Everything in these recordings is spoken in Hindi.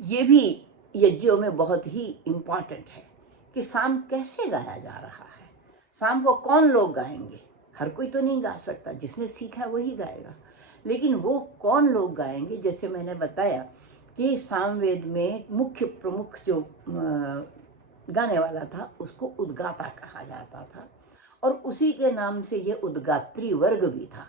ये भी यज्ञों में बहुत ही इम्पॉर्टेंट है कि साम कैसे गाया जा रहा है। साम को कौन लोग गाएंगे? हर कोई तो नहीं गा सकता, जिसने सीखा वही गाएगा, लेकिन वो कौन लोग गाएंगे? जैसे मैंने बताया कि सामवेद में मुख्य प्रमुख जो गाने वाला था उसको उद्गाता कहा जाता था, और उसी के नाम से ये उद्गात्री वर्ग भी था।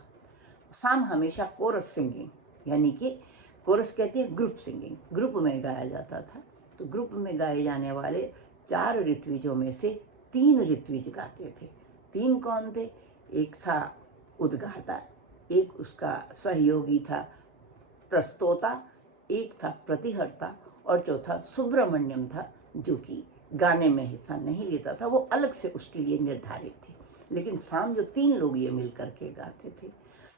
साम हमेशा कोरस सिंगिंग, यानी कि कोरस कहते हैं ग्रुप सिंगिंग, ग्रुप में गाया जाता था। तो ग्रुप में गाए जाने वाले 4 ऋत्विजों में से 3 ऋत्विज गाते थे। 3 कौन थे? एक था उद्गाता, एक उसका सहयोगी था प्रस्तोता, एक था प्रतिहर्ता, और चौथा सुब्रमण्यम था, जो कि गाने में हिस्सा नहीं लेता था, वो अलग से उसके लिए निर्धारित थे। लेकिन साम जो 3 लोग ये मिल करके गाते थे।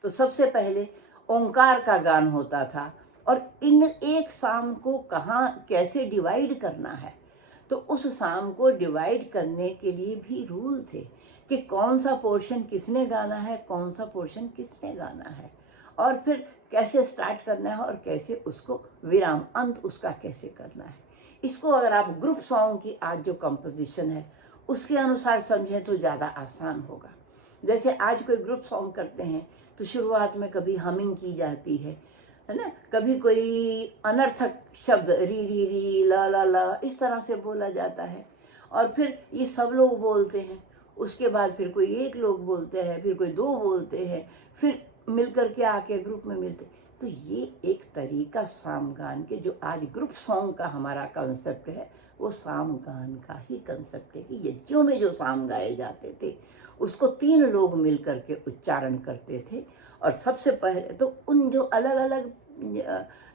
तो सबसे पहले ओंकार का गान होता था, और इन एक साम को कहाँ कैसे डिवाइड करना है, तो उस साम को डिवाइड करने के लिए भी रूल थे कि कौन सा पोर्शन किसने गाना है, कौन सा पोर्शन किसने गाना है, और फिर कैसे स्टार्ट करना है और कैसे उसको विराम अंत उसका कैसे करना है। इसको अगर आप ग्रुप सॉन्ग की आज जो कंपोजिशन है उसके अनुसार समझें तो ज़्यादा आसान होगा। जैसे आज कोई ग्रुप सॉन्ग करते हैं तो शुरुआत में कभी हमिंग की जाती है ना, कभी कोई अनर्थक शब्द री री री ला ला ला इस तरह से बोला जाता है, और फिर ये सब लोग बोलते हैं। उसके बाद फिर कोई एक लोग बोलते हैं, फिर कोई 2 बोलते हैं, फिर मिल कर के आके ग्रुप में मिलते। तो ये एक तरीका सामगान के, जो आज ग्रुप सॉन्ग का हमारा कंसेप्ट है, वो सामगान का ही कंसेप्ट है कि यज्ञों में जो साम गाए जाते थे उसको 3 लोग मिल करके उच्चारण करते थे। और सबसे पहले तो उन जो अलग अलग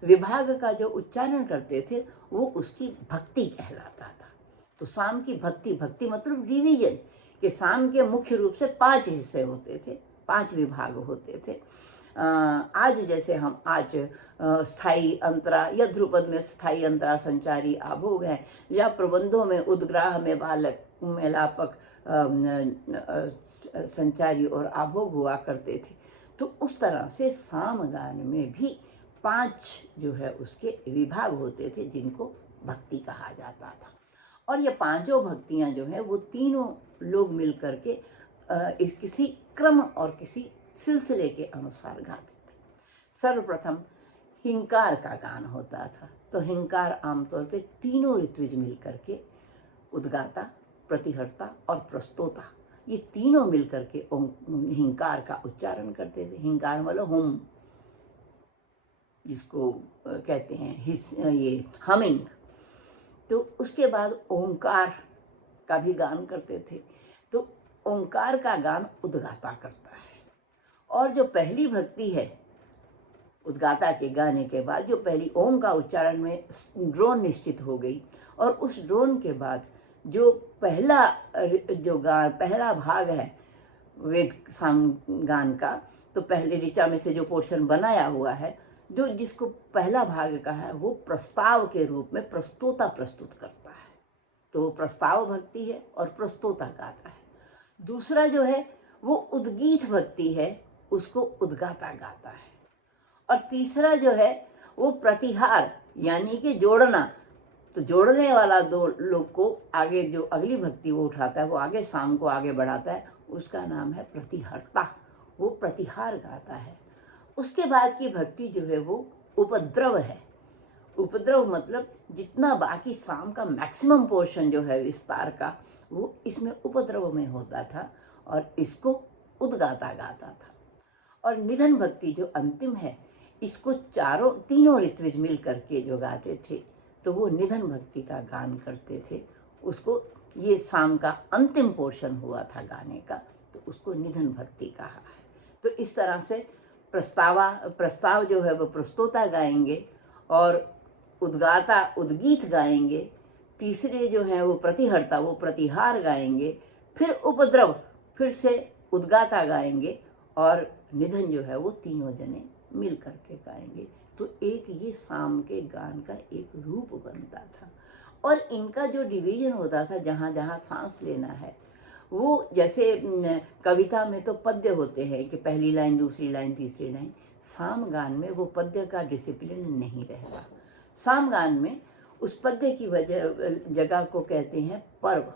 विभाग का जो उच्चारण करते थे वो उसकी भक्ति कहलाता था। तो साम की भक्ति, भक्ति मतलब डिवीजन, कि साम के मुख्य रूप से 5 हिस्से होते थे, 5 विभाग होते थे। आज जैसे हम आज स्थाई अंतरा या ध्रुपद में स्थाई अंतरा संचारी आभोग हैं, या प्रबंधों में उद्ग्राह में बालक में लापक संचारी और आभोग हुआ करते थे। तो उस तरह से सामगान में भी 5 जो है उसके विभाग होते थे जिनको भक्ति कहा जाता था। और ये 5 भक्तियां जो है वो तीनों लोग मिल करके इस किसी क्रम और किसी सिलसिले के अनुसार गाते थे। सर्वप्रथम हिंकार का गान होता था। तो हिंकार आमतौर पे तीनों ऋत्विज मिल करके, उद्गाता, प्रतिहर्ता और प्रस्तोता, ये तीनों मिलकर के हिंकार का उच्चारण करते थे। हिंकार मतलब हुम, जिसको कहते हैं ये हमिंग। तो उसके बाद ओंकार का भी गान करते थे। तो ओंकार का गान उद्गाता करता है। और जो पहली भक्ति है उद्गाता के गाने के बाद, जो पहली ओम का उच्चारण में ड्रोन निश्चित हो गई, और उस ड्रोन के बाद जो पहला भाग है वेद सामगान का, तो पहले ऋचा में से जो पोर्शन बनाया हुआ है, जो जिसको पहला भाग का है, वो प्रस्ताव के रूप में प्रस्तोता प्रस्तुत करता है। तो वो प्रस्ताव भक्ति है और प्रस्तोता गाता है। दूसरा जो है वो उद्गीत भक्ति है, उसको उद्गाता गाता है। और तीसरा जो है वो प्रतिहार, यानी कि जोड़ना। तो जोड़ने वाला 2 लोग को आगे, जो अगली भक्ति वो उठाता है, वो आगे साम को आगे बढ़ाता है, उसका नाम है प्रतिहर्ता, वो प्रतिहार गाता है। उसके बाद की भक्ति जो है वो उपद्रव है। उपद्रव मतलब जितना बाकी साम का मैक्सिमम पोर्शन जो है विस्तार का, वो इसमें उपद्रव में होता था, और इसको उद्गाता गाता था। और निधन भक्ति जो अंतिम है, इसको तीनों ऋत्विज मिल करके जो गाते थे, तो वो निधन भक्ति का गान करते थे। उसको, ये साम का अंतिम पोर्शन हुआ था गाने का, तो उसको निधन भक्ति कहा है। तो इस तरह से प्रस्ताव जो है वो प्रस्तोता गाएंगे, और उद्गाता उद्गीत गाएंगे, तीसरे जो हैं वो प्रतिहर्ता वो प्रतिहार गाएंगे, फिर उपद्रव फिर से उद्गाता गाएंगे, और निधन जो है वो तीनों जने मिल करके गाएंगे। तो एक ये साम के गान का एक रूप बनता था। और इनका जो डिवीजन होता था, जहाँ जहाँ सांस लेना है, वो जैसे कविता में तो पद्य होते हैं कि पहली लाइन, दूसरी लाइन, तीसरी लाइन। सामगान में वो पद्य का डिसिप्लिन नहीं रहता। सामगान में उस पद्य की वजह जगह को कहते हैं पर्व।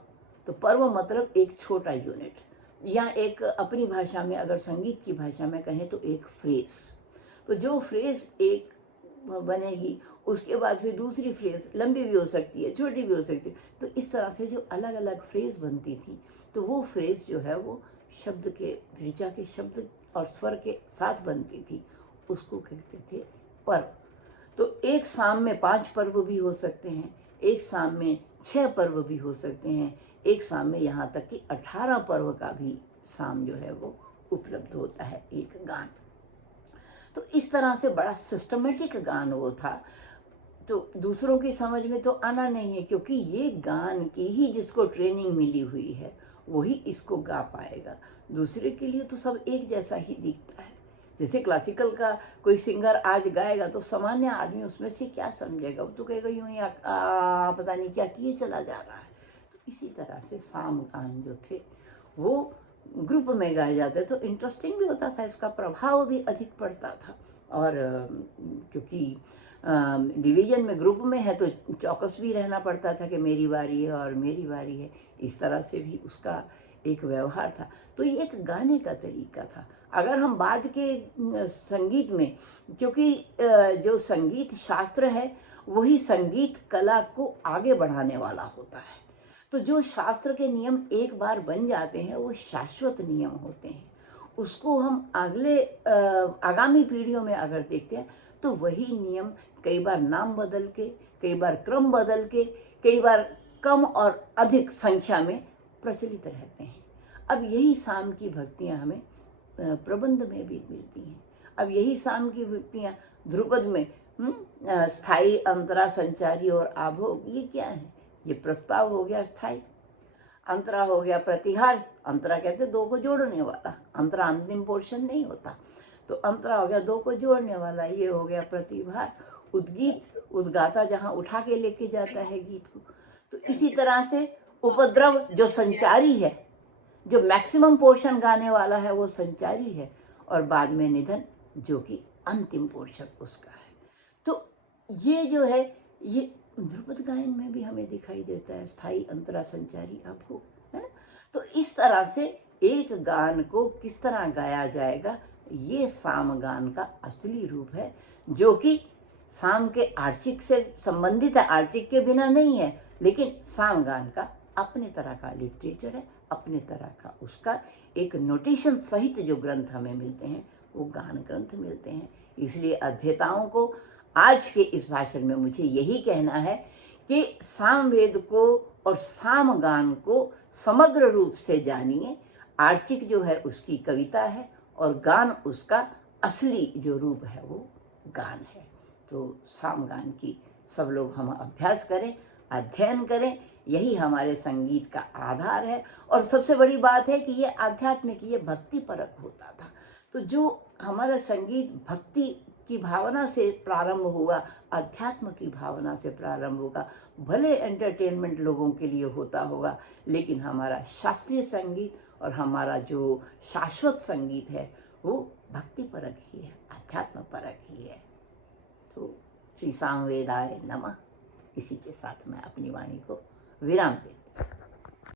तो पर्व मतलब एक छोटा यूनिट, या एक अपनी भाषा में अगर संगीत की भाषा में कहें तो एक फ्रेज। तो जो फ्रेज एक बनेगी उसके बाद फिर दूसरी फ्रेज लंबी भी हो सकती है, छोटी भी हो सकती है। तो इस तरह से जो अलग अलग फ्रेज बनती थी, तो वो फ्रेज जो है वो शब्द के, ऋचा के शब्द और स्वर के साथ बनती थी, उसको कहते थे पर्व। तो एक शाम में 5 पर्व भी हो सकते हैं, एक शाम में 6 पर्व भी हो सकते हैं, एक शाम में यहाँ तक कि 18 पर्व का भी शाम जो है वो उपलब्ध होता है एक गान। तो इस तरह से बड़ा सिस्टमेटिक गान वो था। तो दूसरों की समझ में तो आना नहीं है, क्योंकि ये गान की ही जिसको ट्रेनिंग मिली हुई है वही इसको गा पाएगा। दूसरे के लिए तो सब एक जैसा ही दिखता है। जैसे क्लासिकल का कोई सिंगर आज गाएगा तो सामान्य आदमी उसमें से क्या समझेगा, वो तो कहेगा यूं ही पता नहीं क्या किए चला जा रहा है। तो इसी तरह से साम गान जो थे वो ग्रुप में गाए जाते तो इंटरेस्टिंग भी होता था, इसका प्रभाव भी अधिक पड़ता था। और क्योंकि डिवीजन में, ग्रुप में है तो चौकस भी रहना पड़ता था कि मेरी बारी है और मेरी बारी है, इस तरह से भी उसका एक व्यवहार था। तो ये एक गाने का तरीका था। अगर हम बाद के संगीत में, क्योंकि जो संगीत शास्त्र है वही संगीत कला को आगे बढ़ाने वाला होता है। तो जो शास्त्र के नियम एक बार बन जाते हैं वो शाश्वत नियम होते हैं। उसको हम आगामी पीढ़ियों में अगर देखते हैं तो वही नियम कई बार नाम बदल के, कई बार क्रम बदल के, कई बार कम और अधिक संख्या में प्रचलित रहते हैं। अब यही शाम की भक्तियाँ हमें प्रबंध में भी मिलती हैं। अब यही शाम की भक्तियाँ ध्रुपद में स्थाई, अंतरा, संचारी और आभोग, ये क्या है? ये प्रस्ताव हो गया स्थाई, अंतरा हो गया प्रतिहार। अंतरा कहते दो को जोड़ने वाला, अंतरा अंतिम पोर्शन नहीं होता। तो अंतरा हो गया दो को जोड़ने वाला, ये हो गया प्रतिभार। उद्गीत, उद्गाता जहाँ उठा के लेके जाता है गीत को। तो इसी तरह से उपद्रव जो संचारी है, जो मैक्सिमम पोर्शन गाने वाला है वो संचारी है, और बाद में निधन जो कि अंतिम पोर्शन उसका है। तो ये जो है ये ध्रुपद गायन में भी हमें दिखाई देता है, स्थाई, अंतरा, संचारी, अभोग, है ना। तो इस तरह से एक गान को किस तरह गाया जाएगा, ये साम गान का असली रूप है, जो कि साम के आर्चिक से संबंधित है, आर्चिक के बिना नहीं है, लेकिन साम गान का अपने तरह का लिटरेचर है, अपने तरह का उसका एक नोटेशन सहित जो ग्रंथ हमें मिलते हैं वो गान ग्रंथ मिलते हैं। इसलिए अध्येताओं को आज के इस भाषण में मुझे यही कहना है कि सामवेद को और साम गान को समग्र रूप से जानिए। आर्चिक जो है उसकी कविता है और गान उसका असली जो रूप है वो गान है। तो साम गान की सब लोग हम अभ्यास करें, अध्ययन करें, यही हमारे संगीत का आधार है। और सबसे बड़ी बात है कि ये आध्यात्मिक, ये भक्ति परक होता था। तो जो हमारा संगीत भक्ति की भावना से प्रारंभ हुआ, अध्यात्म की भावना से प्रारंभ होगा। भले एंटरटेनमेंट लोगों के लिए होता होगा, लेकिन हमारा शास्त्रीय संगीत और हमारा जो शाश्वत संगीत है वो भक्ति परक ही है, अध्यात्म परक ही है। तो श्री सामवेदाय नमः। इसी के साथ मैं अपनी वाणी को विराम देती हूँ।